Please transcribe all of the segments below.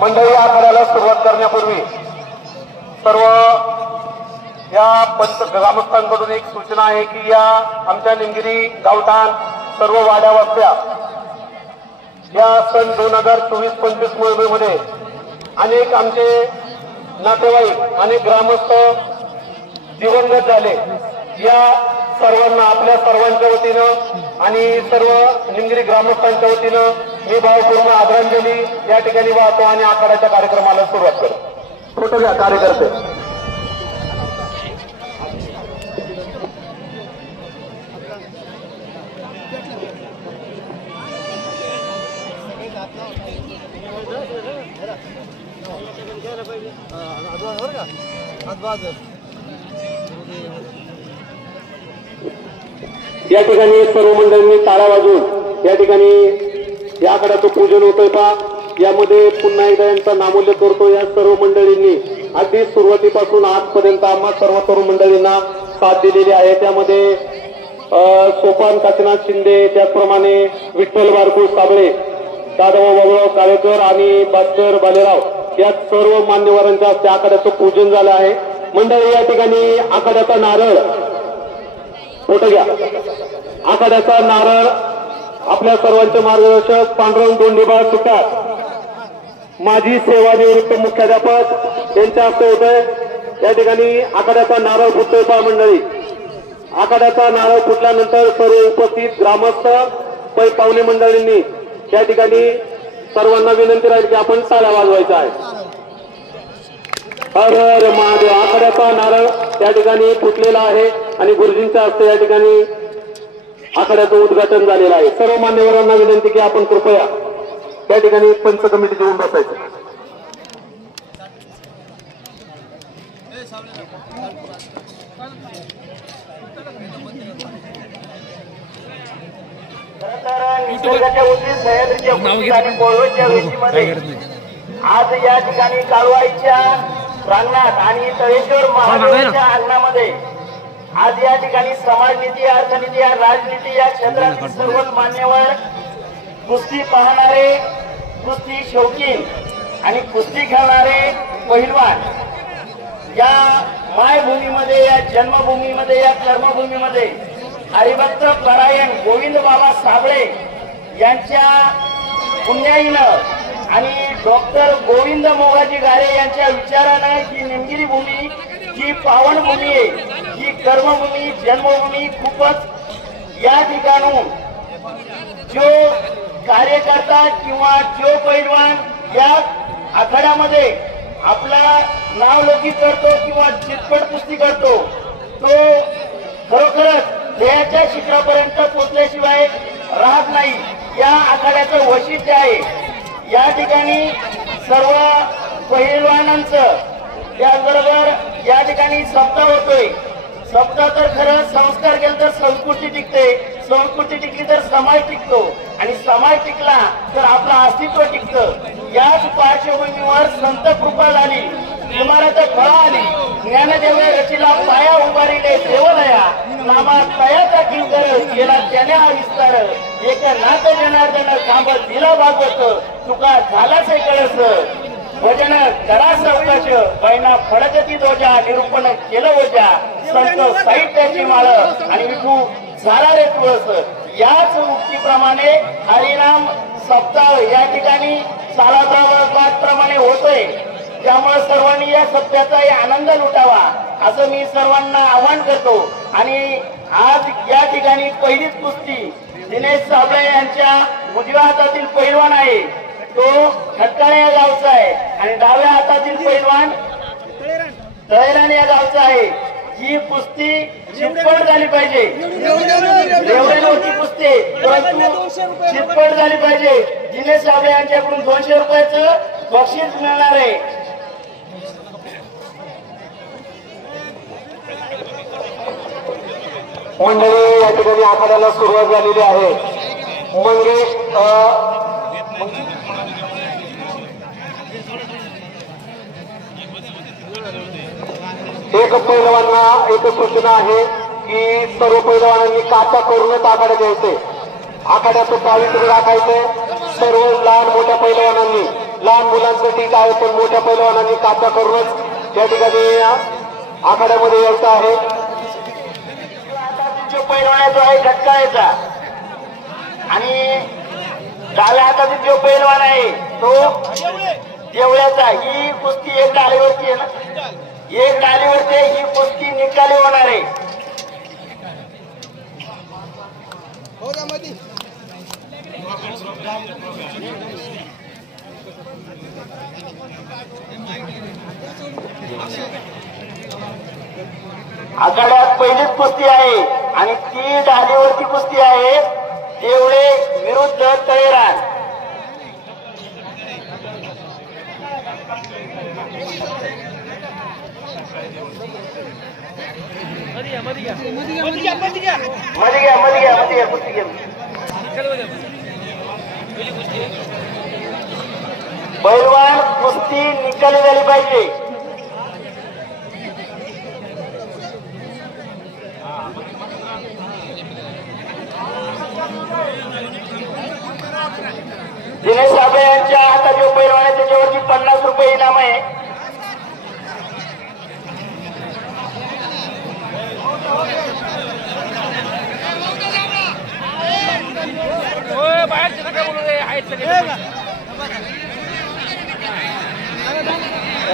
मंडळी आखाड्याला सुरुवात करण्यापूर्वी सर्व या पंच ग्रामस्थांकडून एक सूचना आहे की या आमच्या निमगिरी गावठाण सर्व वाड्या वस्त्या या सन 2024-25 मोहिमेमध्ये अनेक आमचे नातेवाईक अनेक ग्रामस्थ दिवंगत झाले। या सर्वांना आपल्या सर्वांच्या वतीनं आणि सर्व निमगिरी ग्रामस्थांच्या वतीनं मी भावपूर्ण आदरांजली या ठिकाणी वाहतो आणि आखाड्याच्या कार्यक्रमाला सुरुवात करतो। फोटो घ्या कार्यकर्ते। या ठिकाणी सर्व मंडळींनी टाळ्या वाजवून या ठिकाणी या आखाड्याचं पूजन होतंय पा। यामध्ये पुन्हा एकदा यांचा नामोल्लेख करतो। या सर्व मंडळींनी अगदी सुरुवातीपासून आजपर्यंत आम्हा सर्व तरुण मंडळींना साथ दिलेली आहे। त्यामध्ये सोपान काशीनाथ शिंदे, त्याचप्रमाणे विठ्ठल बारकू साबळे, दादाभाऊ बाबूराव काळेकर आणि भास्कर बालेराव या सर्व मान्यवरांच्या हस्ते आखाड्याचं पूजन झालं आहे। मंडळी या ठिकाणी आखाड्याचा नारळ फोटो घ्या। आखाड्याचा नारळ आपल्या सर्वांचे मार्गदर्शक पांडुरंग दोंडीबा सुतार माजी सेवानिवृत्त मुख्याध्यापक यांच्या हस्ते होतंय। या ठिकाणी आखाड्याचा नारळ फुटतोय पहा मंडळी। आखाड्याचा नारळ फुटल्यानंतर सर्व उपस्थित ग्रामस्थ पाहुणे मंडळींनी त्या ठिकाणी सर्वांना विनंती राहील की आपण टाळ्या वाजवायचा आहे। हर हर महादेव। आखाड्याचा नारळ त्या ठिकाणी फुटलेला आहे आणि गुरुजींच्या हस्ते या ठिकाणी आखाड्याचं उद्घाटन झालेलं आहे। सर्व मान्यवरांना विनंती की आपण कृपया त्या ठिकाणी पंच कमिटी देऊन बसायचं। आज या ठिकाणी कालवाईच्या प्रांगणात आणि तळेश्वर महादेवाच्या अंगणामध्ये आज या ठिकाणी समाजनीती, अर्थनीती, राजनीती या क्षेत्रातील सर्व मान्यवर, कुस्ती पाहणारे, कुस्ती शौकीन आणि कुस्ती खेळणारे पैलवान या मायभूमीमध्ये, या जन्मभूमीमध्ये, या कर्मभूमीमध्ये हरिभक्त परायण गोविंद बाबा साबळे यांच्या पुण्याईनं आणि डॉक्टर गोविंद मोगाजी गारे यांच्या विचारानं ही निमगिरी भूमी, ही पावनभूमी आहे, ही कर्मभूमी, जन्मभूमी खूपच या ठिकाणून जो कार्यकर्ता किंवा जो पैलवान या आखाड्यामध्ये आपला नावलौकिक करतो किंवा चितपट कुस्ती करतो तो खरोखरच ध्येयाच्या शिखरापर्यंत पोहोचल्याशिवाय राहत नाही। या आखाड्याचं वैशिष्ट्य आहे। या ठिकाणी सर्व पहिलवानांचं त्याचबरोबर या ठिकाणी सप्ताह होतोय। सप्ताह तर खरं संस्कार केलं तर संस्कृती टिकते, संस्कृती टिकली तर समाज टिकतो आणि समाज टिकला तर आपलं अस्तित्व टिकतं। याच पार्श्वभूमीवर संत कृपा झाली, इमारत फळा आली, ज्ञानदेवे रचिला पाया उभारिले देवलया, नामा तयाचा किंकर गेला त्याने हा विस्तार, एक नाथ जनार्दन थांबत दिला भागवत, तुका झालाच कळस, भजन करा सावकाश, बैना फडकती दोजा, निरूपण केलं ओजा, संत साहित्याची माळ आणि विठू झाला रे तुळस। याच उक्तीप्रमाणे हरिनाम सप्ताह या ठिकाणी सालाबादप्रमाणे होतोय। त्यामुळे सर्वांनी या सप्त्याचाही आनंद लुटावा असं मी सर्वांना आवाहन करतो। आणि आज या ठिकाणी पहिलीच कुस्ती दिनेश साबळे यांच्या उजव्या हातातील पैलवान आहे, तो खटकाळे या गावचा आहे आणि डाव्या हातातील पैलवान तळेरान या गावचा आहे। ही कुस्ती चितपट झाली पाहिजे, एवढी नव्हती कुस्ती परंतु चितपट झाली पाहिजे। दिनेश साबळे यांच्याकडून 200 रुपयाचं बक्षीस मिळणार आहे। मंडळी या ठिकाणी आखाड्याला सुरुवात झालेली आहे। मंगेश एक पैलवानांना एक सूचना आहे की सर्व पैलवानांनी काचा करूनच आखाड्यात यायचे, आखाड्याचं पावित्र्य राखायचंय। सर्व लहान मोठ्या पैलवानांनी लहान मुलांसाठी काय पण मोठ्या पैलवानांनी काचा करूनच त्या ठिकाणी आखाड्यामध्ये यायचं आहे. जो पैलवान जो आहे घटकाळेचा आणि डाव्या हातातील जो पैलवान आहे तो देवळ्याचा. ही कुस्ती एक डालीवरची आहे ना, एक डालीवरची ही कुस्ती निकाली होणार आहे. आखाड्यात पहिलीच कुस्ती आहे आणि ती डालीवरची कुस्ती आहे. देवळे विरुद्ध तळेरान. पैलवान कुस्ती निकाली झाली पाहिजे. दिनेश साबळे यांच्या हातात जो पैलवान आहे त्याच्यावरती 50 रुपये इनाम आहे.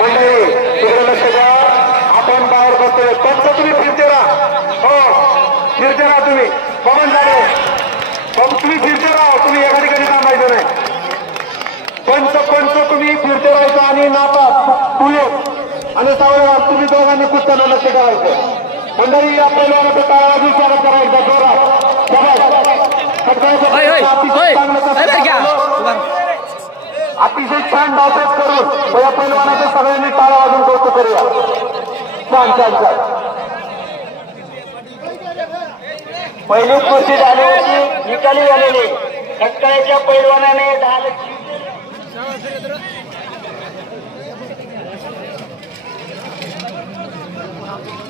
मंडळी तिकडे लक्ष द्या. आपण बाहेर बसतोय. पंच तुम्ही फिरते राहा. हो फिरते राहा तुम्ही. पवन झाले पण तुम्ही फिरते राहा. तुम्ही एका ठिकाणी थांबायचं नाही. पंच तुम्ही फिरते राहायचं आणि नाता तू आणि सावळेवार तुम्ही दोघांनी कुस्त्याला लक्ष करायचं. मंडळी या पैलवानाचा टाळावाजून स्वागत करायचा जोरात. अतिशय छान डावपेच करून या पैलवानाचं सगळ्यांनी टाळा वाजून कौतुक करूया. छान छान छान. पहिली कुस्ती झाली होती निकाली झालेली. खटकाळ्याच्या पैलवानाने 10 लाख.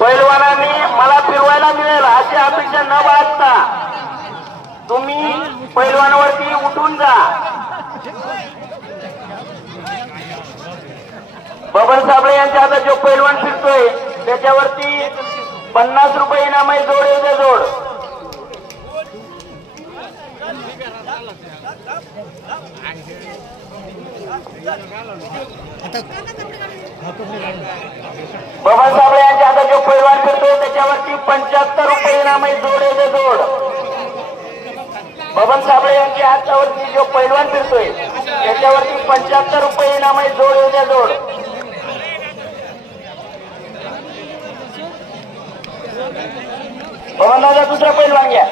पैलवानांनी मला फिरवायला मिळेल अशी अपेक्षा न बाळगता तुम्ही पैलवानावरती उठून जा. बबन साबळे यांच्या हातात जो पैलवान फिरतोय त्याच्यावरती 50 रुपये इनाम आहे. जोड येते जोड. बबन साबळे यांच्या हातात जो पैलवान फिरतोय त्याच्यावरती 75 रुपये इनाम आहे. जोड येते जोड. बबन साबळे यांच्या हातावरती जो पैलवान फिरतोय त्याच्यावरती 75 रुपये इनाम आहे. जोड येते जोड. बबन दादा दुसरा पैलवान घ्या.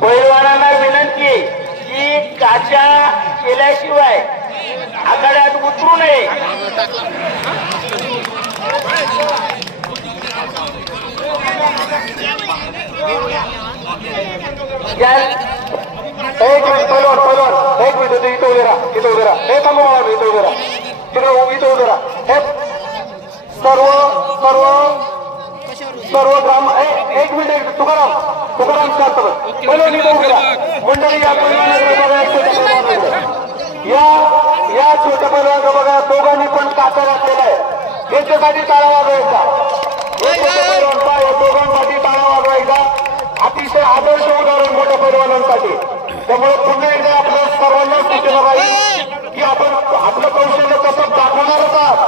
पैलवानांना विनंती की काचा केल्याशिवाय आखाड्यात उतरू नये. एक मिनिट पैलवान एक मिनिट इथं उभे राहा. इथं उभे राहा. हे थांबा बाबा. इथं उभे राहा. इथं उभे राहा. हे सर्व ग्राम एक मिनिट तुकाराम शांत बस. पैलवान इथं उभे राहा. मंडळी या या छोट्या पैलवानाचं बघा. दोघांनी पण काचा घातलेला आहे. यांच्यासाठी टाळा वाजवायचा. दोघांसाठी टाळा वाजवायचा. अतिशय आदर्श उदाहरण मोठ्या पैलवानांसाठी. त्यामुळे पुन्हा एकदा आपल्या सर्वांना सूचना राहील की आपण आपलं कौशल्य कसं दाखवणारच आहात.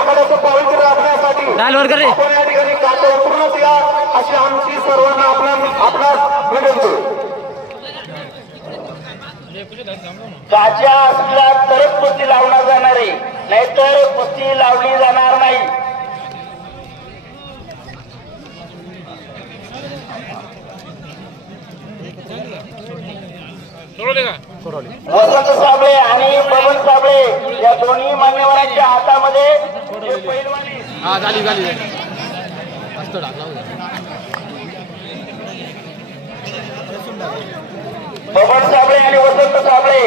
आखाड्याचं पावित्र्य राखण्यासाठी आपण या ठिकाणी काचा पूर्णच या अशी आमची सर्वांना आपणास विनंती. काचा असला तरच कुस्ती लावणार जाणार आहे, नाहीतर कुस्ती लावली जाणार नाही. वसंत साबळे आणि बबन साबळे या दोन्ही मान्यवरांच्या हातामध्ये पैलवानी. बबन साबळे आणि वसंत साबळे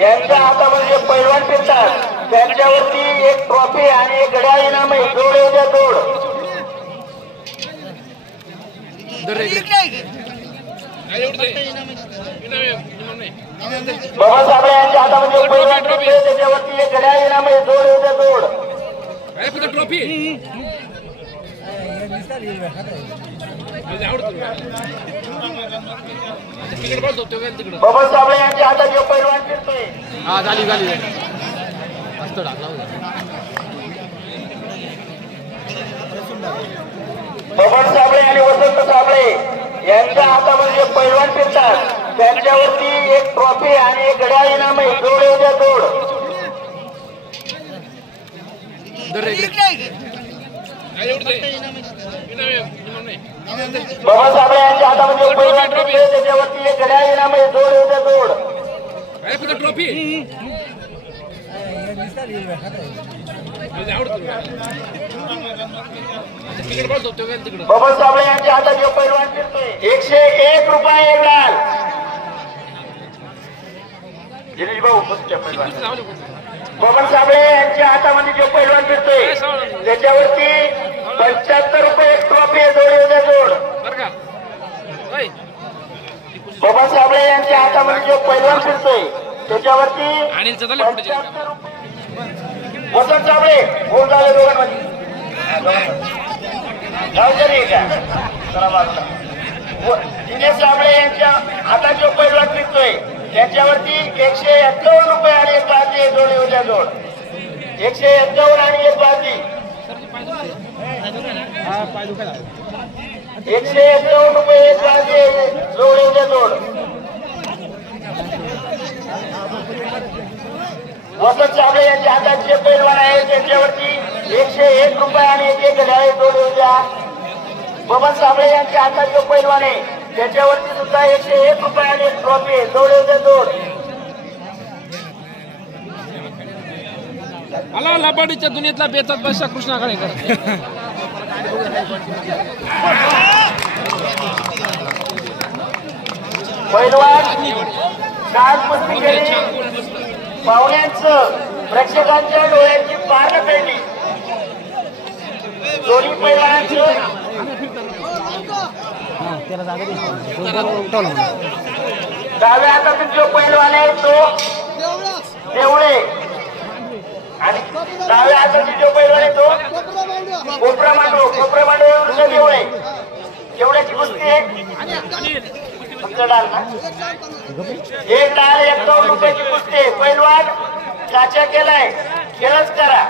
यांच्या हातामध्ये पैलवान फिरतात त्यांच्यावरती एक ट्रॉफी आणि एक घड्याळ इनाम आहे. जोड उद्या जोड. बाबा साबळे यांच्या हातामध्ये पैलवान फिरतोय त्याच्यावरती एक घड्याळ इनाम आहे. जोड उद्या जोड. बाबा साबळे यांच्या हातात जो पैलवान फिरतोय. बबन साबळे आणि वसंत साबळे यांच्या हातामध्ये पैलवान फिरतात त्यांच्यावरती एक ट्रॉफी आणि एक घड्याळ इनाम आहे. जोड उद्या जोड. बाबा साबळे यांच्या हातामध्ये पैलवान फिरतोय त्याच्यावरती एक घड्याळ इनाम आहे. जोड उद्या जोड. बबन साबळे यांच्या हातात जो पैलवान फिरतोय 101 रुपये एक डाल. जिनेश भाऊ पैलवान बबन साबळे यांच्या हातामध्ये जो पैलवान फिरतोय त्याच्यावरती 75 रुपये एक ट्रॉफी आहे. जोड उद्या जोड. बबन साबळे यांच्या हातामध्ये जो पैलवान फिरतोय त्याच्यावरती 75 रुपये. वसंत साबळे बोल झाले दोघांमध्ये गावकरी का दिनेश साबळे यांच्या हातात जो पैलवान फिरतोय त्याच्यावरती 151 रुपये आणि एक बाजी आहे. जोड उद्या जोड. 151 आणि एक बाजी. 151 रुपये एक बाजी आहे. जोड उद्या जोड. वसंत साबळे यांच्या हातात जे पैलवान आहे त्याच्यावरती 101 रुपये आणि एक घड्याळ जोड उद्या. बबन साबळे यांच्या हातात जो पैलवान आहे त्याच्यावरती सुद्धा 101 रुपये आणि एक ट्रॉफी आहे. जोड उद्या जोड. आला लबाडीच्या दुनियेतला बेतात बादशाह कृष्णा काळेकर. पैलवान शांत मस्ती केली. पाहुण्यांचं प्रेक्षकांच्या डोळ्यांची पार पेटली. दोन्ही पैलवानांचं डाव्या हातातून जो पैलवान आहे तो देवळे आणि डाव्या हातातून जो पैलवान आहे तो कोपरा मांडव देवळे. एवढ्याची कुस्ती आहे. फक्त डाल ना एक डाल 51 रुपयाची कुस्ती आहे. पैलवान चाचा केलाय खेळच करा.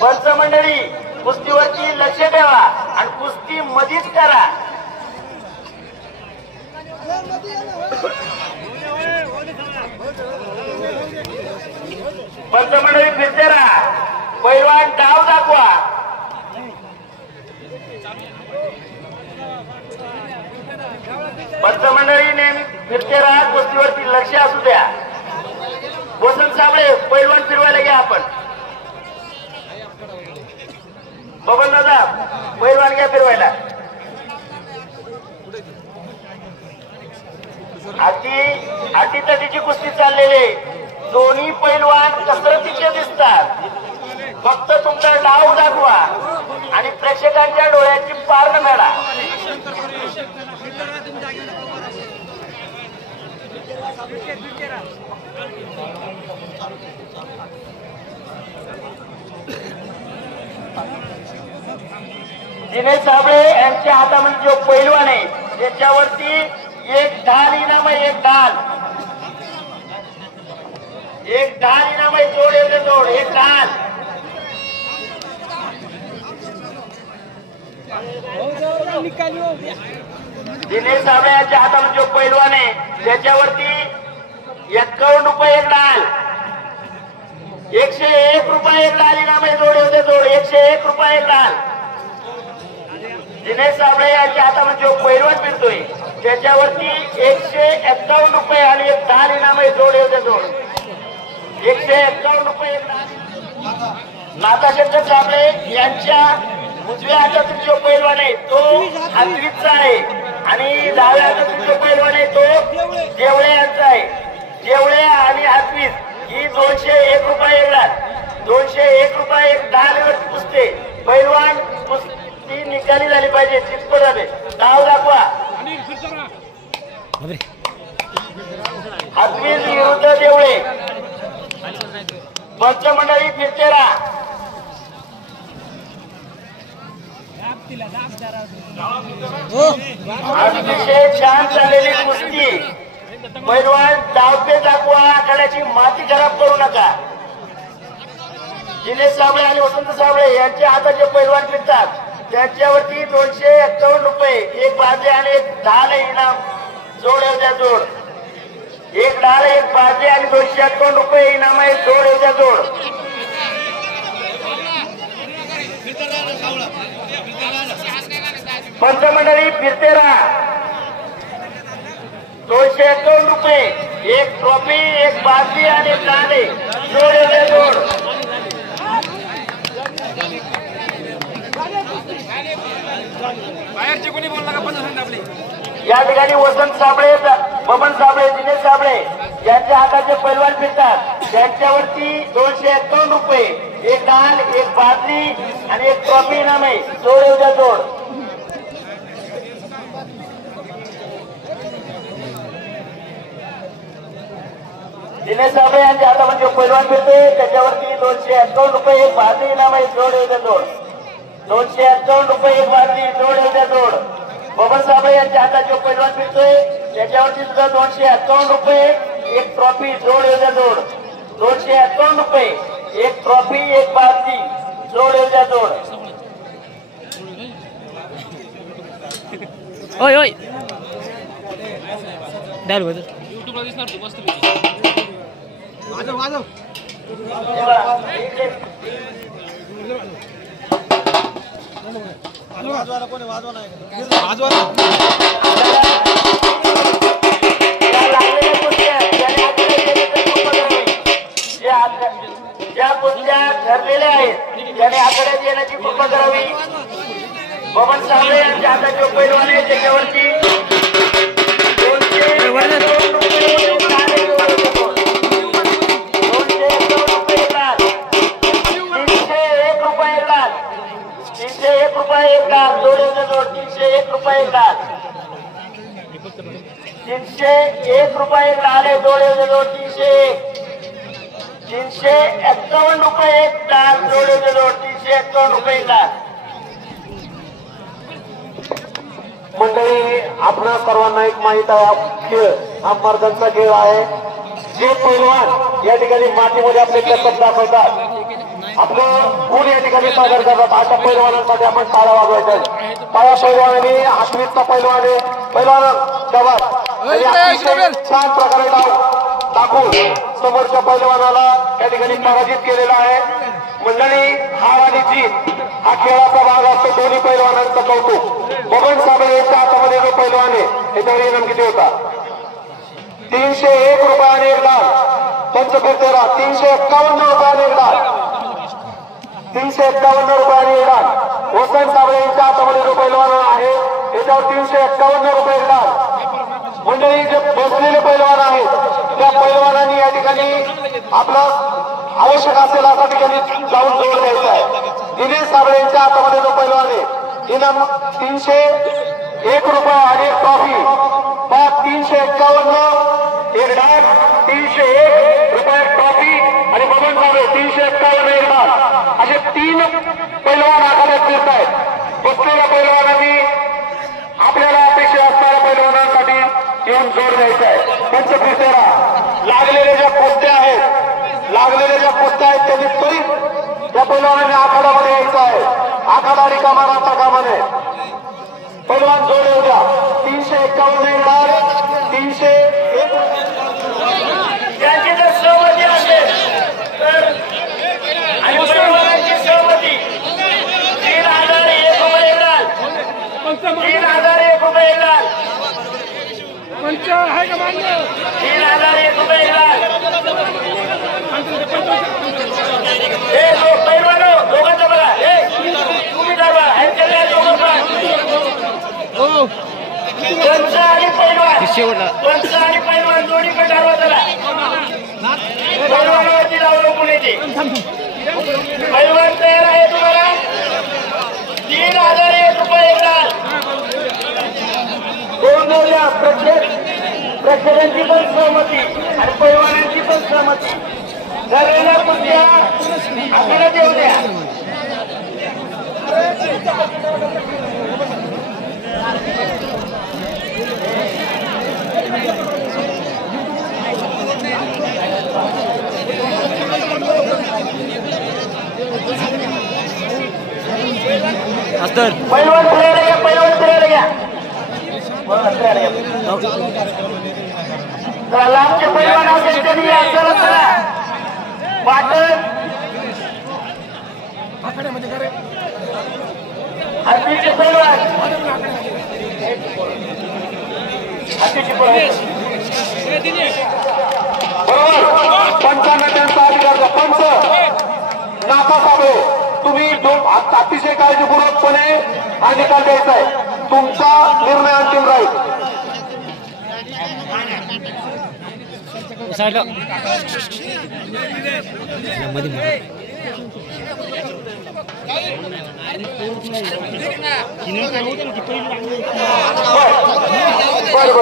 पंच मंडळी कुस्तीवरती लक्ष ठेवा आणि कुस्ती मधीच करा. पंच मंडळी फिरते राहा. पैलवान डाव दाखवा. पंच मंडळी नेहमी फिरते राहा. कुस्तीवरती लक्ष असू द्या. वसंत साबळे पैलवान फिरवायला घ्या आपण. बबन दादा पैलवान घ्या फिरवायला. अटीतटीची कुस्ती चाललेली. दोन्ही पैलवान कसरतीचे दिसतात. फक्त तुमचा डाव दाखवा आणि प्रेक्षकांच्या डोळ्याची पार न मिळा. दिनेश साबळे यांच्या हातामध्ये जो पैलवान आहे त्याच्यावरती एक ढाल इनाम आहे. एक ढाल इनाम आहे. जोड येते जोड. एक ढाल. दिनेश साबळे यांच्या हातामध्ये जो पैलवान आहे त्याच्यावरती 51 रुपये एक डाल. 101 रुपये एक डाल इनाम आहे. जोड होते जोड. 101 रुपये एक डाल. दिनेश साबळे यांच्या हातामध्ये जो पैलवान फिरतोय त्याच्यावरती 151 रुपये आणि एक डाल इनाम आहे. जोड होते जोड. 151 रुपये एक डाल. नाथाशंकर साबळे यांच्या उजव्या हातातील जो पैलवान आहे तो हातवीचा आहे आणि डाव्या हाताचा जो पैलवान आहे तो जेवळे यांचा आहे. जेवळे आणि हातवीस ही 201 रुपये एक लाख, 201 रुपये एक डालवर कुस्ते. पैलवान कुस्ती निकाली झाली पाहिजे. चितपट झाले. डाव दाखवा. हातवीस विरुद्ध जेवळे. पंचमंडळी फिरतेरा. अतिशय छान चाललेली कुस्ती. पैलवान डावपे दाखवा. आखाड्याची माती खराब करू नका. जिनेश साबळे आणि वसंत साबळे यांच्या हाताचे पैलवान फिरतात त्यांच्यावरती 251 रुपये एक बाजे आणि एक ढाल इनाम. जोड येऊ जोड. एक ढाल एक बाजे आणि 251 रुपये इनाम आहे. जोड येऊ जोड. पंचमंडळी फिरतेरा 251 रुपये एक ट्रॉफी एक बाजी आणि एक ढाल आहे. जोड येऊ जोड. बाहेरचे कोणी बोलला का 50 आपले. या ठिकाणी वसंत साबळे बबन साबळे दिनेश साबळे यांच्या हाताचे पैलवान फिरतात त्यांच्यावरती 251 रुपये एक डाल एक बाजरी आणि एक ट्रॉफी इनाम आहे. जोड येऊ द्या जोड. दिनेश साबळे यांच्या हातामध्ये पैलवान फिरते त्याच्यावरती 251 रुपये एक बाजरी इनाम आहे. जोड येऊ द्या जोड. 251 रुपये एक बाजरी. जोड येऊ द्या जोड. बबन साबळे यांच्या हातात जो पैलवान फिरतोय त्याच्यावरती सुद्धा 251 रुपये एक ट्रॉफी. जोड येऊ द्या जोड. 251 रुपये एक ट्रॉफी एक बाजरी. जोड येऊ द्या जोड. ओय ओय डाल बघ युट्यूबला दिसणार तू मस्त. वाजव वाजव. वाजवायला कोणी वाजवा नाही. वाजवा. ज्या कुस्त्या ठरलेल्या आहेत त्याने आखाड्यात येण्याची कृपा करावी. बबन साबळे यांच्या हाताचे पैलवान आहे त्याच्यावरती 251 रुपये एक लाख. जोड जोड. 301 रुपये एक लाख. 301 रुपये एक लाख आहे. जोड जोड. 351 रुपये एक लाख. जोड जोड. 351 रुपये एक लाख. मंडळी आपणा सर्वांना एक माहित आहे खेळ हा मर्दांचा खेळ आहे. जे पैलवान या ठिकाणी मातीमध्ये आपले कसब दाखवतात आपलं गुण या ठिकाणी सादर करतात अशा पैलवानांसाठी आपण टाळ्या वाजवायच्या. पाया पैलवानाने हातवीसचा पैलवान आहे. पैलवान छान प्रकारे दाखवून समोरच्या पैलवानाला या ठिकाणी पराजित केलेला आहे. मंडळी हार आणि जीत हा खेळाचा भाग असतो. दोन्ही पैलवानांचं कौतुक. बबन साबळे यांच्या हातामध्ये जो पैलवान आहे त्याच्यावर इनाम किती होता? 301 रुपयाने एक लाख. पंचफेरतेरा 351 रुपयाने एक लाख. 351 रुपयाने एक लाख. वसंत साबळे यांच्या हातामध्ये जो पैलवान आहे त्याच्यावर 351 रुपये एक लाख. मंडळी जे बसलेले पैलवान आहेत त्या पैलवानांनी या ठिकाणी आपलं आवश्यक असेल अशा ठिकाणी जाऊन जोड द्यायचा आहे. दिनेश साबळे यांच्या हातामध्ये जो पैलवान आहे इनाम 301 रुपये आणि एक ट्रॉफी. 351 एक डाग 301 रुपये ट्रॉफी आणि बबन साबळे 351 एक डाग असे 3 पैलवान आखाड्यात फिरत आहेत. बसलेल्या पैलवानांनी आपल्याला अपेक्षा असणाऱ्या पैलवानांसाठी येऊन जोड द्यायचा आहे. पंचफेरतेरा लागलेल्या ज्या कुस्त्या आहेत त्यांनी त्वरित त्या पैलवानाने आखाड्यामध्ये यायचं आहे. आखाडा रिकामा राहता कामा नये. पैलवान जोड येऊ द्या. 351 एक डाग 301 त्यांची जर सहमती असेल तर आणि पैलवानांची सहमती 3001 रुपये एक लाख. 3001 रुपये एक लाख. 3001 रुपये एक लाख. हे पैलवान दोघांचं बघा. हे तुम्ही जावा ह्यांच्या दोघं पण पंच आणि पैलवान दोन्ही पण ठरवा त्याला पैलवानावरती अवलंबून येते पैलवान तयार आहे तुम्हाला 3001 रुपये एकदा दोन जोड्या प्रेक्षकांची पण सहमती आणि पैलवानांची पण सहमती ठरलेल्या कुठल्या आपल्याला देऊ द्या पैलवान फिरायला घ्या पैलवान फिरायला घ्या लांबचे पैलवान असेल त्यांनी या चला चला पाटण हत्तीचे पैलवान हत्तीची बरोबर पंचांना त्यांचा अधिकार पंच नाथा साबळे तुम्ही अतिशय काळजीपूर्वकपणे हा निकाल द्यायचा आहे तुमचा निर्णय अंतिम राहील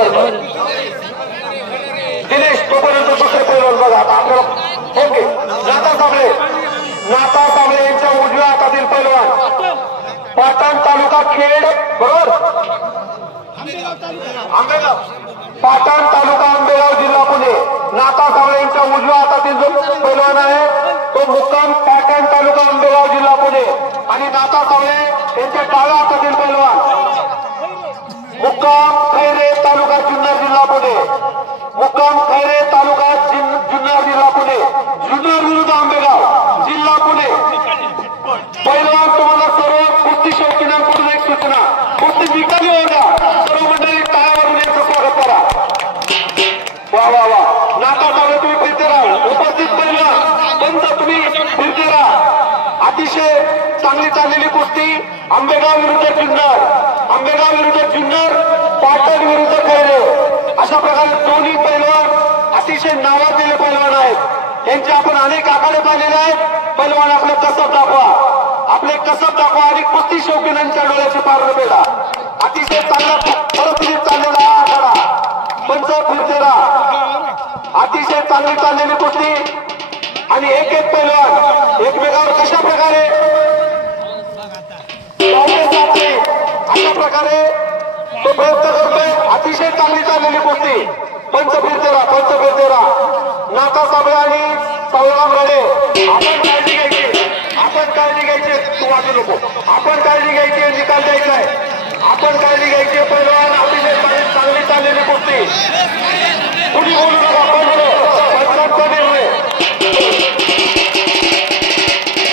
बर दिनेश तोपर्यंत दुसरे पैलवान बघा आपल्याला ओके नाथा साबळे यांच्या उजव्या हातातील पैलवान पाटण तालुका खेड बरोबर आंबेगाव पाटण तालुका आंबेगाव जिल्हा पुणे नाथा साबळे यांच्या उजव्या हातातील जो पैलवान आहे तो मुक्काम पाटण तालुका आंबेगाव जिल्हा पुणे आणि नाथा साबळे यांच्या डाव्या हातातील पैलवान मुक्काम खैरे तालुका जुन्नर जिल्हा पुणे मुक्काम खैरे तालुका जुन्नर जिल्हा पुणे जुन्नर विरुद्ध आंबेगाव जिल्हा पुणे पैलवान तुम्हाला सर्व कुस्ती शौकीनांकडून एक सूचना कुस्ती निकाली होता सर्व मंडळी टाळ्यावरून यांचं स्वागत करा वा वा वा नाथा साबळे तुम्ही फिरते राहा उपस्थित पैलवान पंच तुम्ही फिरते राहा अतिशय चांगली चाललेली कुस्ती आंबेगाव विरुद्ध जुन्नर पाटण विरुद्ध खैरे अशा प्रकारे दोन्ही पैलवान अतिशय नावाजलेले पैलवान आहेत त्यांचे आपण अनेक आखाडे पाहिलेले आहेत पैलवान आपलं कसब दाखवा आणि कुस्ती शौकीनांच्या डोळ्याची पारणं पेढा अतिशय चांगल्या परिस्थितीत चाललेला हा आखाडा पंच फिरते राहा अतिशय चांगली चाललेली कुस्ती आणि एक पैलवान एकमेकावर कशा प्रकारे अशा प्रकारे तो प्रयत्न करतोय अतिशय चांगली चाललेली कुस्ती पंच फिरते राहा नाथा साबळे आणि सावळराम राणे आपण काळजी घ्यायची तू वाचू नको आपण काळजी घ्यायची निकाल द्यायचा आहे आपण काळजी घ्यायची पैलवान अतिशय चांगली चाललेली कुस्ती कुणी बोलू नका पंचांचा निर्णय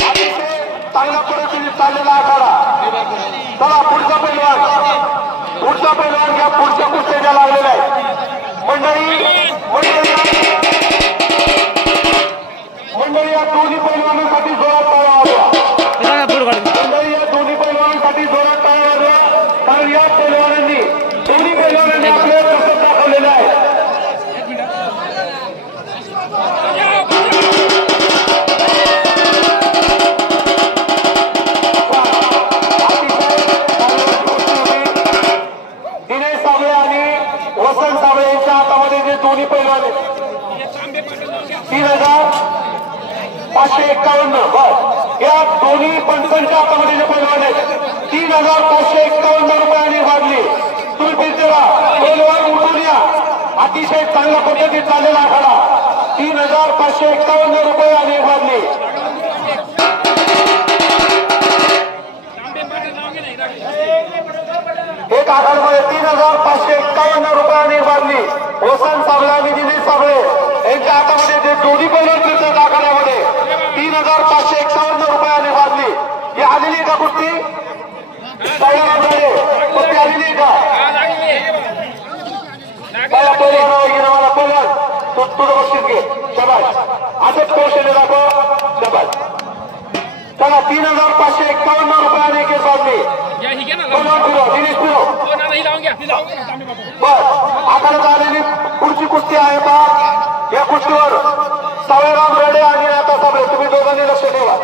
अतिशय चांगल्या परिस्थितीत चाललेला आखाडा चला पुढचा पैलवान या पुढच्या कुस्त्या लागलेल्या आहे मंडळी या दोन्ही पैलवानांसाठी जोरात टाळ्या वाजवा मंडळी या दोन्ही पैलवानांसाठी जोरात टाळ्या वाजवा कारण या दोन्ही पैलवानांनी आपले कसब दाखवलेले आहे दिनेश साबळे आणि वसंत साबळे यांच्या हातामध्ये जे दोन्ही पैलवान आहेत 3,551 बस या दोन्ही पंचांच्या हातामध्ये जे पैलवान आहेत 3,551 रुपयांनी वाढली तुम्ही फिरते राहा पैलवान उठून या अतिशय चांगल्या पद्धतीत चाललेला आखाडा 3,551 रुपयांनी वाढली एक आखाड्यामध्ये 3,551 रुपयांनी वाढली वसंत साबळे आणि दिनेश साबळे यांच्या हातामध्ये जे दोन्ही पैलवान फिरतात आखाड्यामध्ये 3,551 रुपयांनी वाढली ही आलेली का कुस्ती कुस्ती आलेली का मला पैलवान तुझं बक्षीस घे शबाश असंच कौशल्य दाखव शबाश चला 3551 रुपयाने एक बाजली या ही घ्या ना पहिलवान फिरो दिनेश फिरो हो ना ही लावून घ्या बस आता झालेली पुढची कुस्ती आहे पहा या कुस्तीवर सावळेराम रेडे आणि आता साबळे तुम्ही दोघांनी लक्ष ठेवा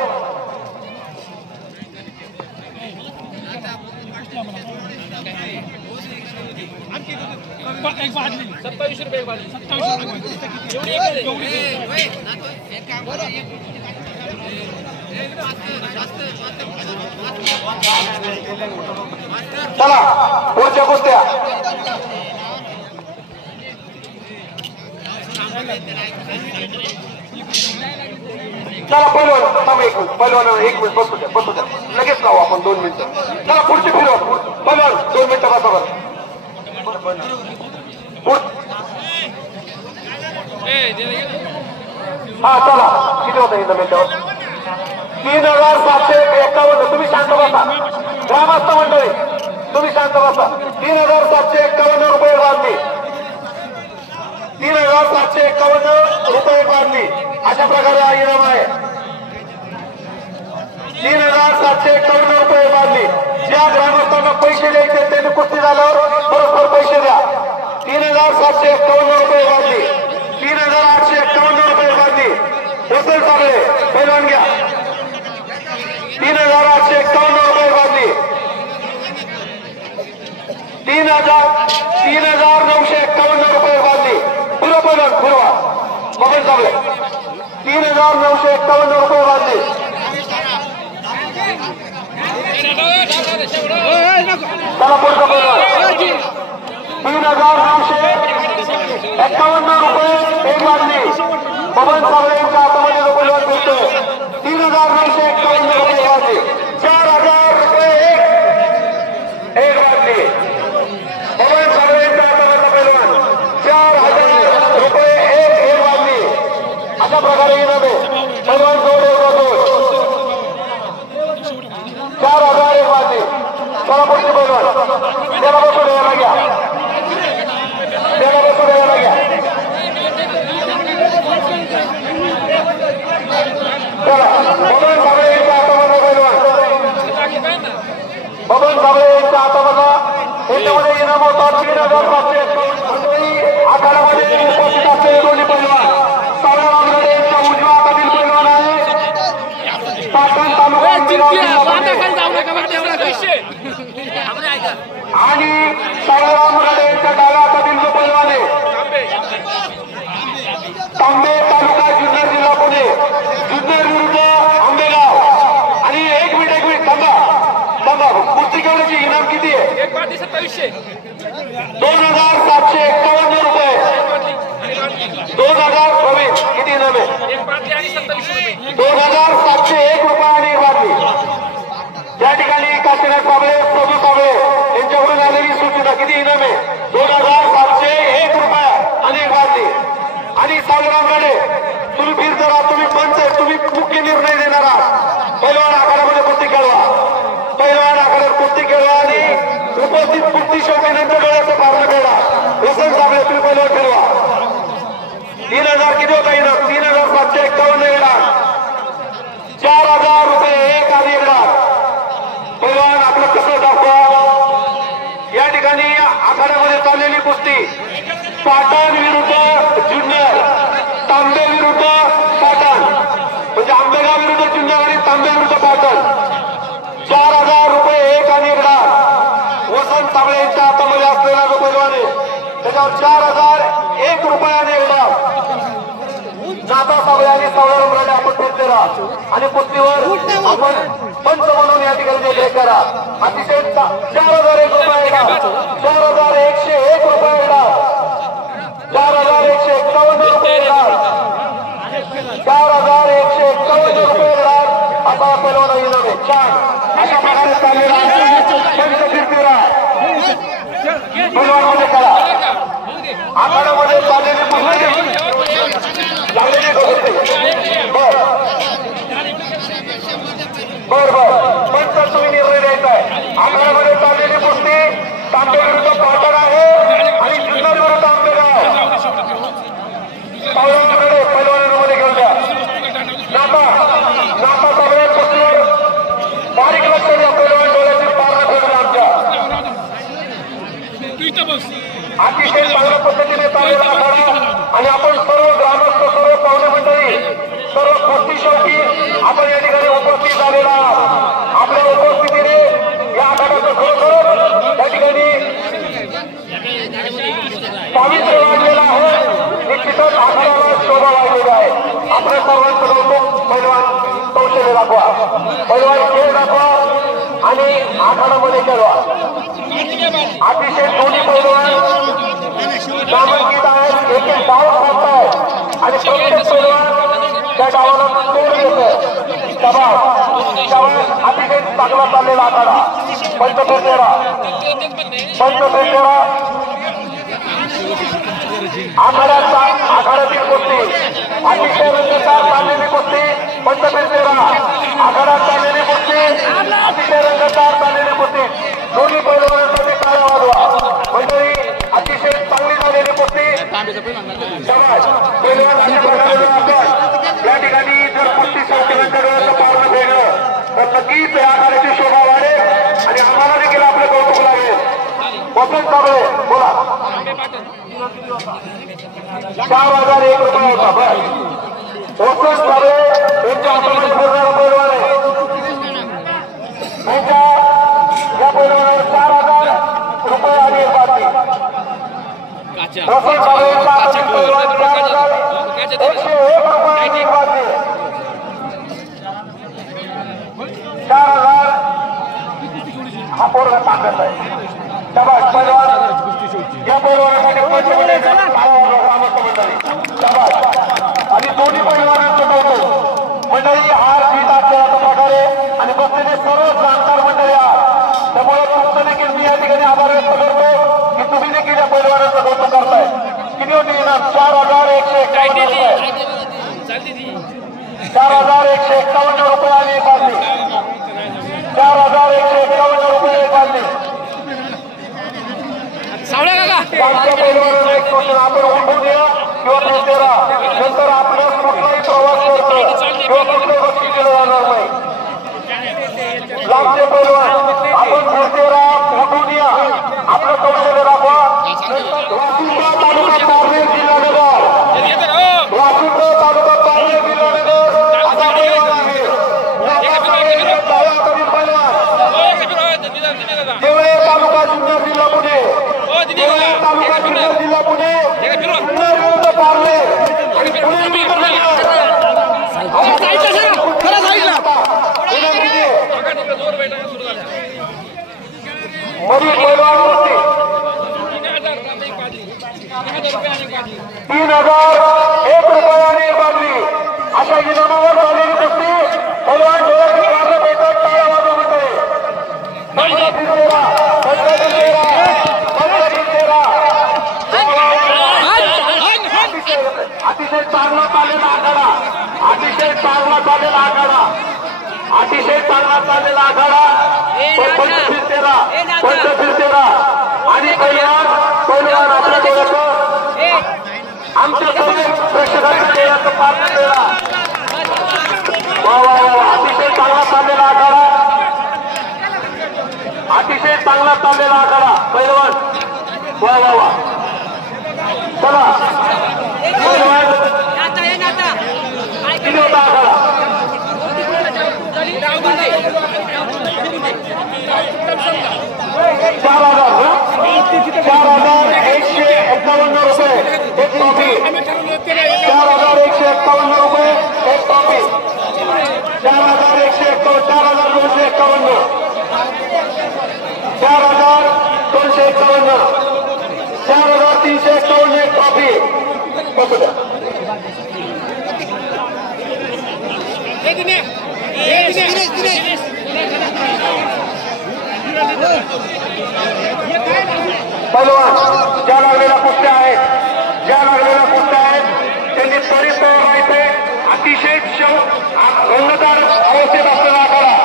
एक बाजली 27 रुपये एक बाजली 27 रुपये चला पुढच्या कुस्त्या चला पहिलवान थांब एक मिनिट पहिलवान एक मिनिट बसू द्या लगेच लावू आपण 2 मिनिटं चला पुढची फिरवा पहिलवान 2 मिनिटं बसा हा चला किती होतं इथं मिनिटावर 3751 तुम्ही शांत बसा ग्रामस्थ मंडळी तुम्ही शांत बसा 3751 रुपये बांधली 3751 रुपये बांधली अशा प्रकारे हा इनाम आहे 3751 रुपये बांधली ज्या ग्रामस्थांना पैसे द्यायचे त्यांनी कुस्ती झाल्यावर परस्पर पैसे द्या 3751 रुपये बांधली 3851 रुपये बांधली हुसेन साबळे पैलवान घ्या 3851 रुपये बांधली 3951 रुपये बांधली फिरवा पैलवान फिरवा बबन साबळे 3951 रुपये बांधली चला पुढचा पैलवान 3951 रुपये एक बांधली बबन साबळे यांच्या हातामध्ये जो पैलवान फिरतोय 3951 रुपये बांधली 4000 रुपये एक बांधली बबन साबळे यांच्या हातामधला पैलवान 4000 रुपये एक बांधली अशा प्रकारे इनाम आहे पैलवान जोड 4000 एक बांधली चला पुढची पैलवान त्याला बसून यायला घ्या त्याला बसून यायला घ्या चला बबन साबळे यांच्या हातामधला पैलवान बबन साबळे यांच्या हातामधला याच्यामध्ये इनाम होता 3551 आखाड्यामध्ये उपस्थित असलेले दोन्ही पैलवान सावळेराम रेडे यांच्या उजव्या हातातील पैलवान आहे पाटण तालुका आणि सावळेराम रेडे यांच्या डाव्या हातातील जो पैलवान आहे तांबे तालुका जुन्नर जिल्हा पुणे जुन्नर विरुद्ध आंबेगाव आणि एक मिनिट थांबा कुस्ती घेण्याची इनाम किती आहे 2751 रुपये 2000 प्रवीण किती इनाम आहे 2701 रुपये आणि बातमी या ठिकाणी काशीनाथ साबळे प्रभू साबळे यांच्याकडून आलेली सूचना किती इनाम आहे 2701 रुपये आणि बातमी आणि सावळेराम रेडे तुम्ही फिर जरा तुम्ही पंच तुम्ही मुख्य निर्णय देणार आहात पहिलवान आखाड्यामध्ये कुस्ती खेळवा पहिलवान आखाड्यात कुस्ती खेळवा आणि उपस्थित कुस्ती शौकीनांच्या डोळ्याचं पारणं खेळा हुसेन साबळे तुम्ही पहिलवान फिरवा 3000 किती होता इनाम 3751 येणार 4000 रुपये एक आणि येणार पहिलवान आपलं कसं दाखवा या ठिकाणी आखाड्यामध्ये चाललेली कुस्ती पाटण विरुद्ध जुन्नर तांबे विरुद्ध पाटण म्हणजे आंबेगाव विरुद्ध जुन्नर आणि तांबे विरुद्ध पाटण 4000 रुपये एक आणि येणार वसंत साबळे यांच्या हातामध्ये असलेला जो पैलवान आहे त्याच्यावर 4001 रुपयाने येणार नाथा साबळे आणि सावळेराम रेडे आपण फिरते राहा आणि कुस्तीवर आपण पंच म्हणून या ठिकाणी देखरेख करा अतिशय 4001 रुपये येणार 4101 रुपये येणार 4151 रुपये येणार 4151 रुपये येणार आता पैलवान इनाम आहे 4 अशा प्रकारे चाललेला पंच फिरते राहा पैलवानमध्ये करा आखाड्यामध्ये चाललेली कुस्ती बर पंच तुम्ही निर्णय द्यायचा आहे आखाड्यामध्ये चाललेली कुस्ती तांबे विरुद्ध पाटण आहे आणि जुन्नर विरुद्ध आंबेगाव सावळेराम रेडे पैलवानांमध्ये घेऊन द्या नाथा साबळे कुस्तीवर आणि आपण सर्व ग्रामस्थ सर्व पाहुणे मंडळी सर्व कुस्ती शौकी आपण या ठिकाणी उपस्थित झालेला आहात. आपल्या उपस्थितीने या आखाड्याचं खरोखर त्या ठिकाणी पावित्र्य वाढलेलं आहे. निश्चितच आखाड्याला शोभा वाढलेला आहे. आपल्या सर्वांचं कौतुक. पैलवान कौशल्य दाखवा, पैलवान खेळ दाखवा आणि आखाड्यामध्ये खेळवा. अतिशय दोन्ही पैलवान नामांकित आहेत. एक एक डाव खात आणि प्रत्येक पैलवान त्या डावाला तोड देत. शाबास शाबास. अतिशय चांगला चाललेला आखाडा. पंचफेटेरा आखाड्यातील कुस्ती अतिशय रंगतदार चाललेली कुस्ती. पंचफेटेरा आखाड्यात चाललेली कुस्ती अतिशय रंगतदार चाललेली कुस्ती. दोन्ही पैलवानांसाठी टाळ्या वाजवा. मंडळी अतिशय चांगली झालेली कुस्ती. शाबास. पैलवान अशा प्रकारे आपण या ठिकाणी जर कुस्ती संस्थांच्या डोळ्याचं पावलं फेडलं तर नक्कीच या आखाड्याची शोभा वाढेल आणि आम्हाला देखील आपलं कौतुक लागेल. वसंत साबळे बोला. 4,001 रुपये होता. बस वसंत साबळे यांच्या हातामध्ये फिरणारा पैलवान आहे. त्यांच्या या पैलवानावर 4,000 रुपये आणि एक बातमी. वसंत साबळे यांच्या हातातील पैलवान 4,101 रुपये आणि एक बातमी. 4,000 हा पोरगा ताकद आहे. शाबास. पैलवान या पैलवानासाठी आणि दोन्ही पैलवानांचं कौतुक. मंडळी हार जीत असल्याच्या प्रकारे आणि बसलेले सर्व जाणकार मंडळी आहात. त्यामुळे तुमचं देखील मी या ठिकाणी आभार व्यक्त करतो की तुम्ही देखील या पैलवानांचं कौतुक करताय. किती होती इनाम? 4,151 रुपये. 4,151 रुपये आणि एक बाजली. 4,151 रुपये एक बाजली. पैलवानांना एक सूचना. आपण उठून या किंवा फिरतेरा नंतर आपल्याला कुठलाही प्रवास करतो किंवा कुठले गोष्टी केलं जाणार नाही. लांबचे पैलवान आपण फिरतेरा उठून या. आपलं कौशल्य दाखवा. वाशिंदा तालुका पारनेर जिल्हा नगर. वाशिंदा तालुका पारनेर जिल्हा नगर असा पैलवान आहे. देवळे तालुका जुन्नर जिल्हा पुणे. तालुका जुन्नर जिल्हा पुणे. जुन्नर पारनेर आणि पुणे मधील पैलवान कुस्ती 3,001 रुपये आणि एक बाजली. अशा इनामावर झालेली कुस्ती. पैलवान डोळ्याची पारणे भेटत टाळ्या वाजवा म्हणते. अतिशय चांगला चाललेला आखाडा. अतिशय चांगला चाललेला आखाडा. अतिशय चांगला चाललेला आखाडा. पंचफिरतेरा आणि पैलवान आपल्या डोळ्याचं आमच्या सर्व प्रेक्षकांच्या डोळ्याचं पार केला. अतिशय चांगला चाललेला आखाडा. अतिशय चांगला चाललेला आखाडा. पैलवान वा वा वा. चला पैलवान किती होता आखाडा? 4,151 रुपये एक ट्रॉफी. 4,151 रुपये एक ट्रॉफी. 4,151 4,251 4,251 4,351 एक ट्रॉफी. बसू द्या. पैलवान ज्या लागलेल्या कुस्त्या आहेत त्यांनी त्वरित तयार व्हायचे. अतिशय रंगतदार अवस्थेत असलेला आखाडा.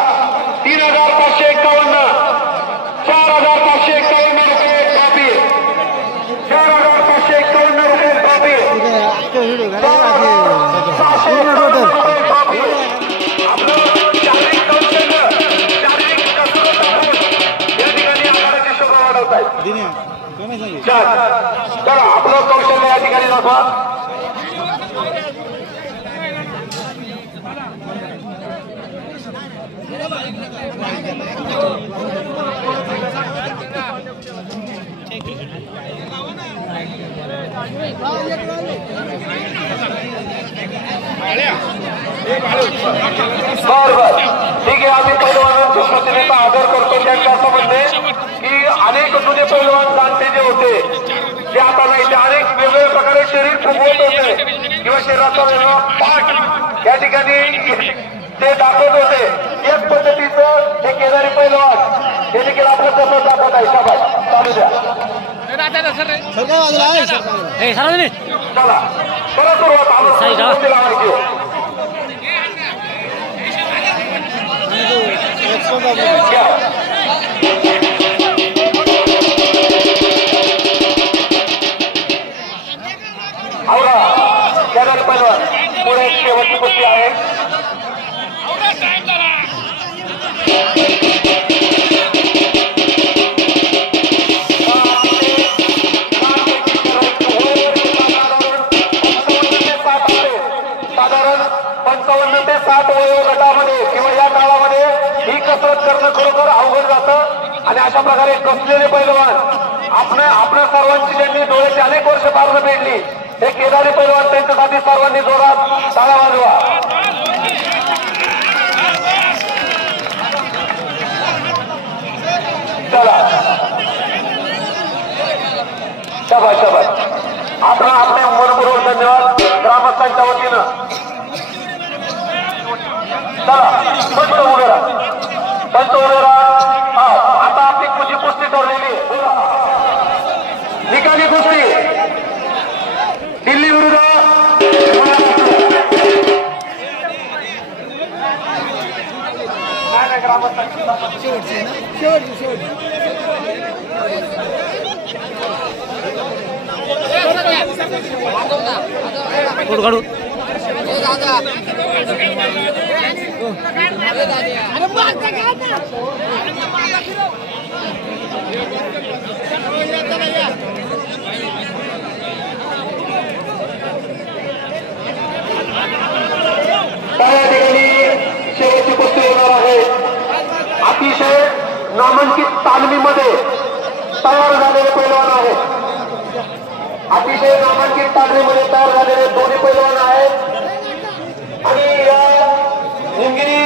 3,551 4,551 रुपये एक ट्रॉफी. 4,551 रुपये ट्रॉफी. 4,651 रुपये ट्रॉफी. आपलं शारीरिक कौशल्य शारीरिक कसरत या ठिकाणी आखाड्याची शोभा वाढवत आहे. चला आपलं कौशल्य या ठिकाणी दाखवा. बर ठीक आहे. आम्ही पैलवानांच्या प्रतिनिधीचा आदर करतो. त्यांचं असं म्हणणे की अनेक जुने पैलवान जाणते जे होते ते आता नाही, ते अनेक वेगवेगळ्या प्रकारे शरीर फुगवत होते किंवा शरीराचा वेगळा पाठ या ठिकाणी ते दाखवत होते. एक पद्धतीचं हे केदारी पैलवान हे देखील आपलं कसं दाखवत आहे. शाबास, चालू द्या. चला करा सुरुवात. आम्हाला लावायची आवडा. केदारी पैलवान पुढे शेवटची कुस्ती आहे. साधारण 55 ते 60 वयोगटामध्ये किंवा या काळामध्ये ही कसरत करणं खरोखर अवघड जातं. आणि अशा प्रकारे कसलेले पैलवान आपल्या सर्वांची ज्यांनी डोळ्याची अनेक वर्ष पारणं भेटली हे केदारी पैलवान, त्यांच्यासाठी सर्वांनी जोरात टाळ्या वाजवा. चला शाबास शाबास. आपल्या मनपूर्वक धन्यवाद ग्रामस्थांच्या वतीनं. चला पंच उभे राहा, पंच उभे राहा. आता आपली कुस्ती ठरलेली निकाली कुस्ती दिल्ली विरुद्ध काढू त्या ठिकाणी शेवटची कुस्ती होणार आहे. अतिशय नामांकित तालमीमध्ये तयार झालेले पैलवान आहेत. अतिशय नामांकित तालमीमध्ये तयार झालेले दोन्ही पैलवान आहेत. आणि या निमगिरी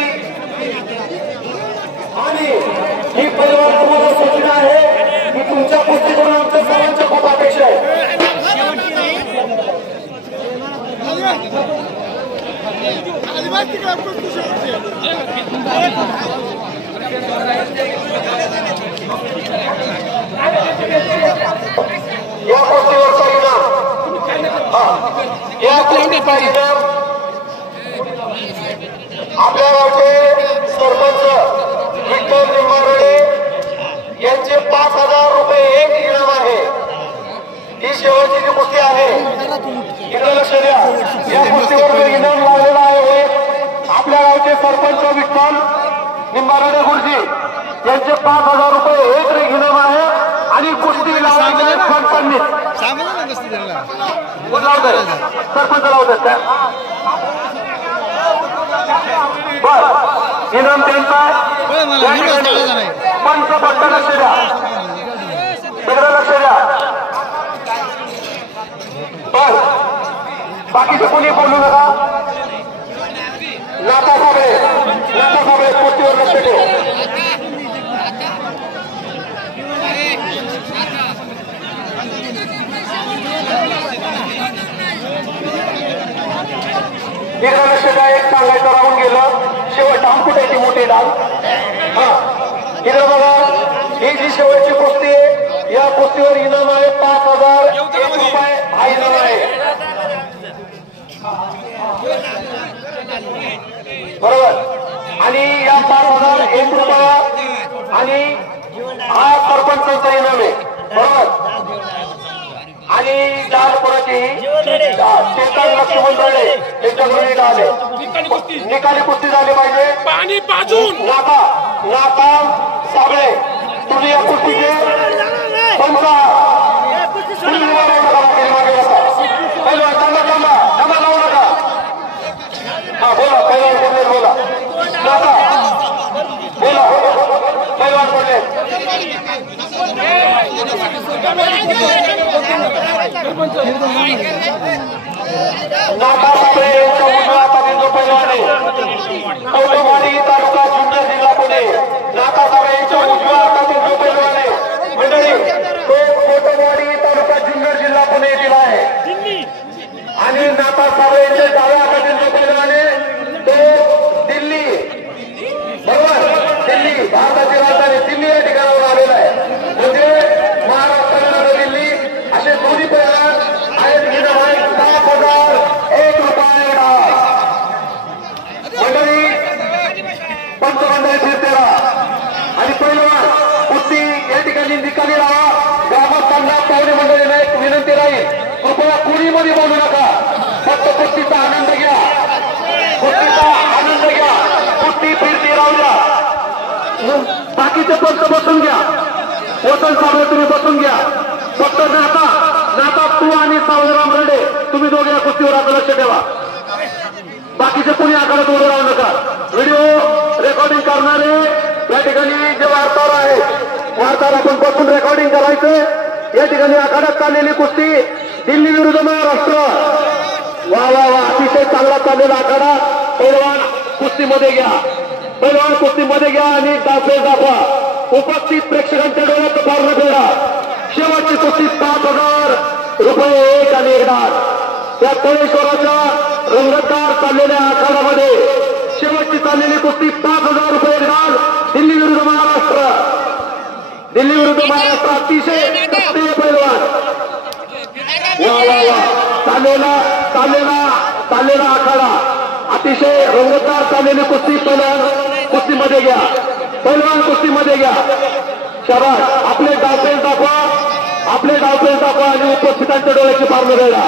आणि ही पैलवान तुम्हाला सूचना आहे की तुमच्या कुस्तीकडून आमच्या सर्वांच्या खूप अपेक्षा आहे. या कुस्तीवरचा इनाम आपल्या गावचे सरपंच विठ्ठल निंबारडे यांचे 5,000 रुपये एक इनाम आहे. ही शेवटची जी कुस्ती आहे इकडे लक्ष द्या. या कुस्तीवर जो इनाम लावलेला आहे आपल्या गावचे सरपंच विठ्ठल निंबारडे गुरुजी यांचे 5,000 रुपये एक इनाम आहे. आणि कुस्ती लावलेले सरपंच सरपंच लावतात का बर इनाम त्यांचा पंच पट्ट लक्ष द्या. तिकडे लक्ष द्या. बर बाकीचे कोणी बोलू नका. नाता साबळे कुस्तीवर लक्ष ठेव. इकडे लक्ष द्या. एक सांगायचं राहून गेलं. शेवट आमकुटायची मोठी डाल. इकडे बघा ही जी शेवटची कुस्ती आहे या कुस्तीवर इनाम आहे 5,001 रुपये. हा इनाम आहे बरोबर. आणि या 5,001 रुपया आणि हा सरपंचांचा इनाम आहे बरोबर. आणि डालपुराची चेतन लक्ष्मण रडे यांच्याकडे डाल आहे. निकाली कुस्ती झाली पाहिजे. पाणी पाजून नाता साबळे तुम्ही या कुस्तीचे पंचा जमा लावू नका. हा बोला पहिला बोला नाता बोला कौटवाडी तालुका जुन्नर जिल्हा पुणे नाथासाहेब यांच्या उजव्या हातातील जो पैलवान आहे मंडळी तो कौटवाडी तालुका जुन्नर जिल्हा पुणे येथील आहे आणि नाथासाहेब यांच्या डाव्या हातातील जो पैलवान आहे तो दिल्ली बरोबर दिल्ली भारताची राजधानी दिल्ली या ठिकाणावर आलेला आहे म्हणजे महाराष्ट्र दिल्ली असे दोन्ही पैलवान आहेत की 7,001 रुपये मंडळी पंचमंडळ फिरतेरा आणि पैलवान कुस्ती या ठिकाणी निकाली राहा ग्रामस्थांना पाहुणे मंडळीला एक विनंती राहील कृपया कुणीमध्ये बोलू नका फक्त कुस्तीचा आनंद घ्या कुस्ती फिरती राहू द्या बाकीचे पंच बसून घ्या वसंत सावळे तुम्ही बसून घ्या फक्त नाता तू आणि सावळराम रेड्डे तुम्ही दोघे या कुस्तीवर आता लक्ष ठेवा बाकीचे कोणी आकारात उभे राहू नका व्हिडिओ रेकॉर्डिंग करणारे या ठिकाणी जे वार्ताहर आहेत वार्ताहर आपण बसून रेकॉर्डिंग करायचं या ठिकाणी आखाड्यात चाललेली कुस्ती दिल्ली विरुद्ध महाराष्ट्र वा वा वा अतिशय चांगला चाललेला आखाडा पैलवान कुस्तीमध्ये घ्या आणि दाखवेल दाखवा उपस्थित प्रेक्षकांच्या डोळ्यात फार फेडा शेवटची कुस्ती 5,000 रुपये एक आणि एकदार त्या तळेश्वराच्या रंगतदार चाललेल्या आखाड्यामध्ये शेवटची चाललेली कुस्ती 5,000 रुपये एकदार दिल्ली विरुद्ध महाराष्ट्र अतिशय सक्रिय पैलवान वा वा वा चाललेला आखाडा अतिशय रंगतदार चाललेली कुस्ती कुस्तीमध्ये घ्या शाबास आपले डावपेच दाखवा आणि उपस्थितांच्या डोळ्याची फार वेळा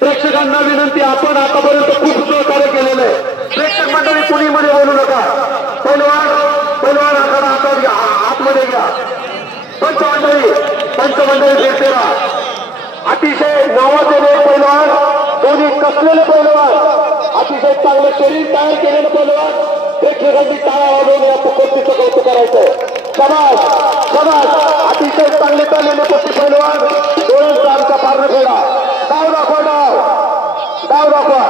प्रेक्षकांना विनंती आपण आतापर्यंत खूप सहकार्य केलेलं आहे प्रेक्षक मंडळी कुणी मध्ये बोलू नका पैलवान आखाडा हातात घ्या आतमध्ये घ्या पंचमंडळी फिरतेरा अतिशय नावाजलेले पैलवान दोन्ही कसलेले पैलवान अतिशय चांगलं शरीर तयार केलेलं पैलवान प्रेक्षकांनी टाळ्या वाजवून या कुस्तीचं कौतुक करायचंय समाज अतिशय चांगले चाललेले कुस्ती पैलवान डोळ्यांचा आमचा पारण फेडा डाव दाखवा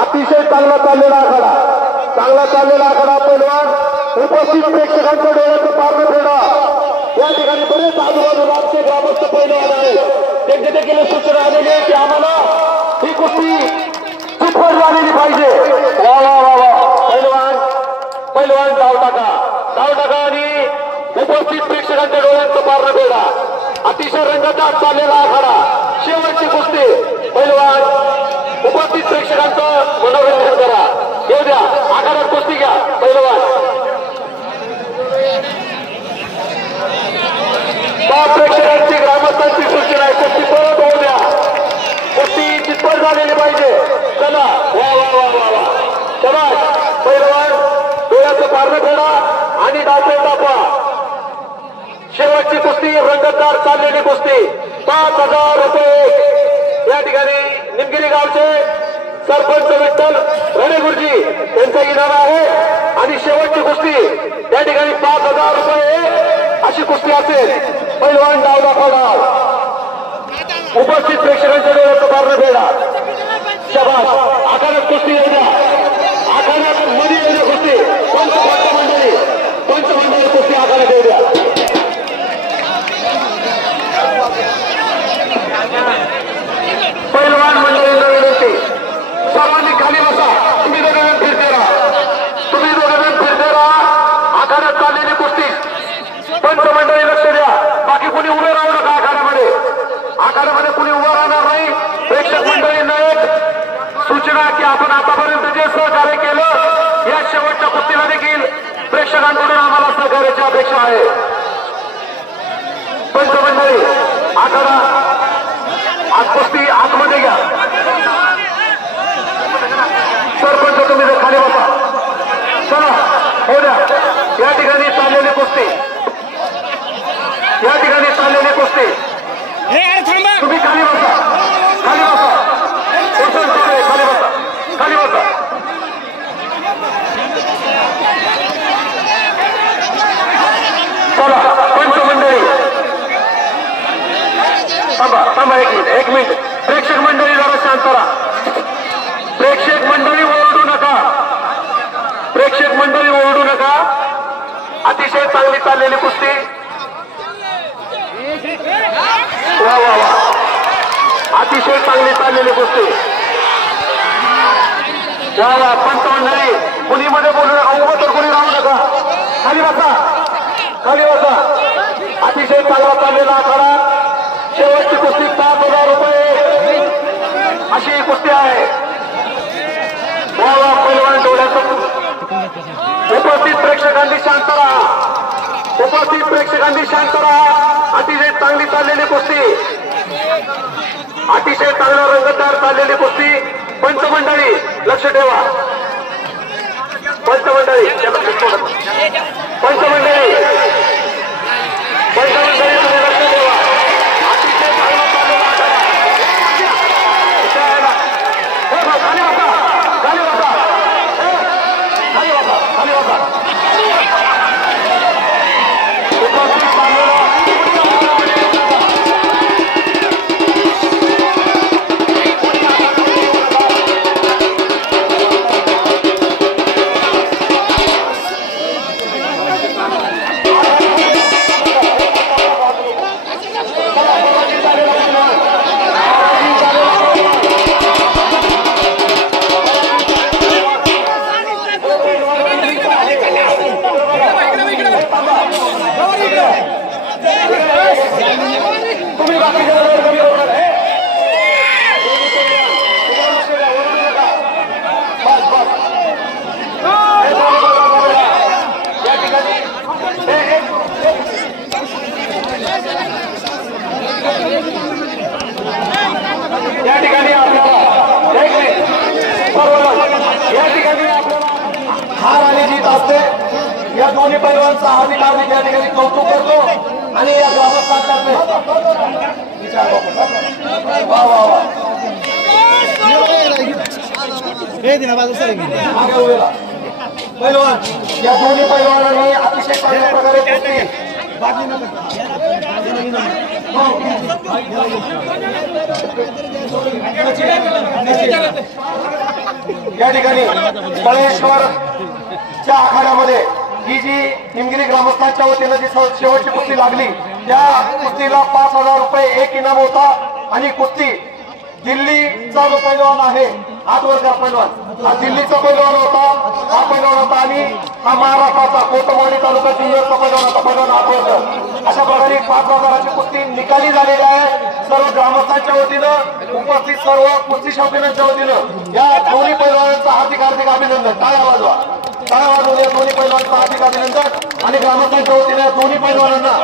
अतिशय चांगला चाललेला आखाडा पैलवान उपस्थित प्रेक्षकांच्या डोळ्याचं पारण फेडा या ठिकाणी बरेच आजूबाजूला आमचे ग्रामस्थ पैलवान आहेत त्यांचे देखील सूचना आलेली आहे की आम्हाला ही कुस्ती चितपट झालेली पाहिजे वा पैलवान डाव टाका आणि उपस्थित प्रेक्षकांच्या डोळ्यांचं पारणं फेडा अतिशय रंगतदार चाललेला आखाडा शेवटची कुस्ती पैलवान उपस्थित प्रेक्षकांचं मनोरंजन करा येऊ द्या आखाड्यात कुस्ती घ्या पैलवान प्रेक्षकांची ग्रामस्थांची सूचना आहे कुस्ती परत होऊ द्या कुस्ती चितपट झालेली पाहिजे चला वा शबाश पैलवान डोळ्याचं पारणं फेडा आणि डावपेच दाखवा शेवटची कुस्ती रंगतदार चाललेली कुस्ती 5,000 रुपये या ठिकाणी निमगिरी गावचे सरपंच विठ्ठल रणेगुरुजी यांचा इनाम आहे आणि शेवटची कुस्ती या ठिकाणी 5,000 रुपये अशी कुस्ती असेल पैलवान डाव दाखवा उपस्थित प्रेक्षकांच्या डोळ्याचं पारणं फेडा शाबास आखाड्यात कुस्ती येऊ द्या आखाड्यात मध्ये येऊ द्या कुस्ती पंचमंडळी कुस्ती आखाड्यात येऊ द्या पैलवान मंडळींना विनंती सर्वांनी खाली बसा तुम्ही दोघे फिरते राहा आखाड्यात चाललेली कुस्ती पंचमंडळी लक्ष द्या बाकी कुणी उभे राहू नका आखाड्यामध्ये कुणी उभं राहणार नाही प्रेक्षक मंडळींना एक सूचना की आपण आतापर्यंत जे सहकार्य केलं या शेवटच्या कुस्तीला देखील प्रेक्षकांकडून आम्हाला सहकार्याची अपेक्षा आहे पंचमंडळी आखाडा आज कुस्ती आतमध्ये घ्या सरपंच तुम्ही जर खाली बसा चला हो द्या या ठिकाणी चाललेली कुस्ती तुम्ही खाली बसा खाली बसा अतिशय चांगली चाललेली कुस्ती. वा वा वा, अतिशय चांगली चाललेली कुस्ती. वा वा, पंच मंडळी कुणीमध्ये बोलू नका, उभं तर कोणी राहू नका, खाली बसा, खाली बसा. अतिशय चांगला चाललेला आखाडा. शेवटची कुस्ती 5,000 रुपये अशी कुस्ती आहे. वा वा, पैलवान डोळ्याचं. उपस्थित प्रेक्षकांनी शांत राहा, उपस्थित प्रेक्षकांनी शांत राहा. अतिशय चांगली चाललेली कुस्ती, अतिशय चांगला रंगतदार चाललेली कुस्ती. पंचमंडळी लक्ष ठेवा, पंचमंडळी, पंचमंडळी, पंचमंडळी तुम्ही लक्ष ठेवा. अतिशय चांगला चाललेला आखाडा. खाली बसा, खाली बसा, खाली बसा, खाली बसा. उपस्थित चाललेला या ठिकाणी आपल्याला हार आणि जीत असते. या दोन्ही पैलवानांचा हार्दिक हार्दिक या ठिकाणी कौतुक करतो आणि या ग्रामस्थांतर्फे वा वा वा पैलवान, या दोन्ही पैलवानांनी अतिशय चांगल्या प्रकारे कुस्ती या ठिकाणी तळेश्वरच्या आखाड्यामध्ये ही जी निमगिरी ग्रामस्थांच्या वतीनं जी शेवटची कुस्ती लागली त्या कुस्तीला 5,000 रुपये एक इनाम होता. आणि कुस्ती दिल्लीचा जो पैलवान आहे आठवरकर पैलवान, हा दिल्लीचा पैलवान होता, हा पैलवान होता. आणि हा महाराष्ट्राचा कोतवाडी तालुका जुन्नरचा पैलवान होता, पैलवान आठवरकर. अशा प्रकारे 5,000ची कुस्ती निकाली झालेली आहे. सर्व ग्रामस्थांच्या वतीनं, उपस्थित सर्व कुस्ती शौकीनांच्या वतीनं या दोन्ही पैलवानांचं हार्दिक हार्दिक अभिनंदन. टाळ्या वाजवा, टाळ्या वाजवून या दोन्ही पैलवानांचं हार्दिक अभिनंदन. आणि ग्रामस्थांच्या वतीने दोन्ही पैलवानांना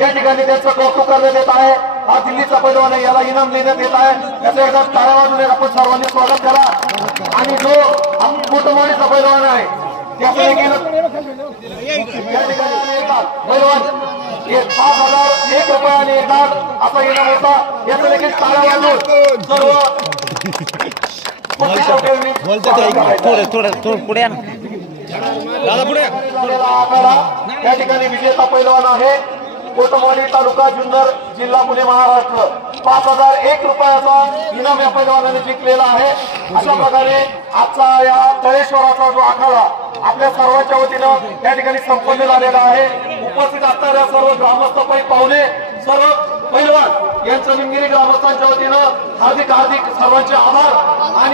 या ठिकाणी त्यांचं कौतुक करण्यात येत आहे. हा दिल्लीचा पैलवान आहे, याला इनाम देण्यात येत आहे. याचं एकदा टाळ्या वाजवून आपण सर्वांनी स्वागत करा. आणि जो कोतवाडीचा पैलवान आहे त्याचं देखील या ठिकाणी येतात पैलवान 5,001 रुपयाने येतात असा इनाम होता. याचं देखील टाळ्या वाजवून सर्व या ठिकाणी विजेता पैलवान आहे कोतवाडी तालुका जुन्नर जिल्हा पुणे महाराष्ट्र. 5,001 रुपयाचा इनाम या पैलवानाने जिंकलेला आहे. अशा प्रकारे आजचा या तळेश्वराचा जो आखाडा आपल्या सर्वांच्या वतीनं या ठिकाणी संपन्न झालेला आहे. उपस्थित असणाऱ्या सर्व ग्रामस्थ पाहुणे, सर्व पैलवान यांचं निमगिरी ग्रामस्थांच्या वतीनं हार्दिक हार्दिक सर्वांचे आभार. आणि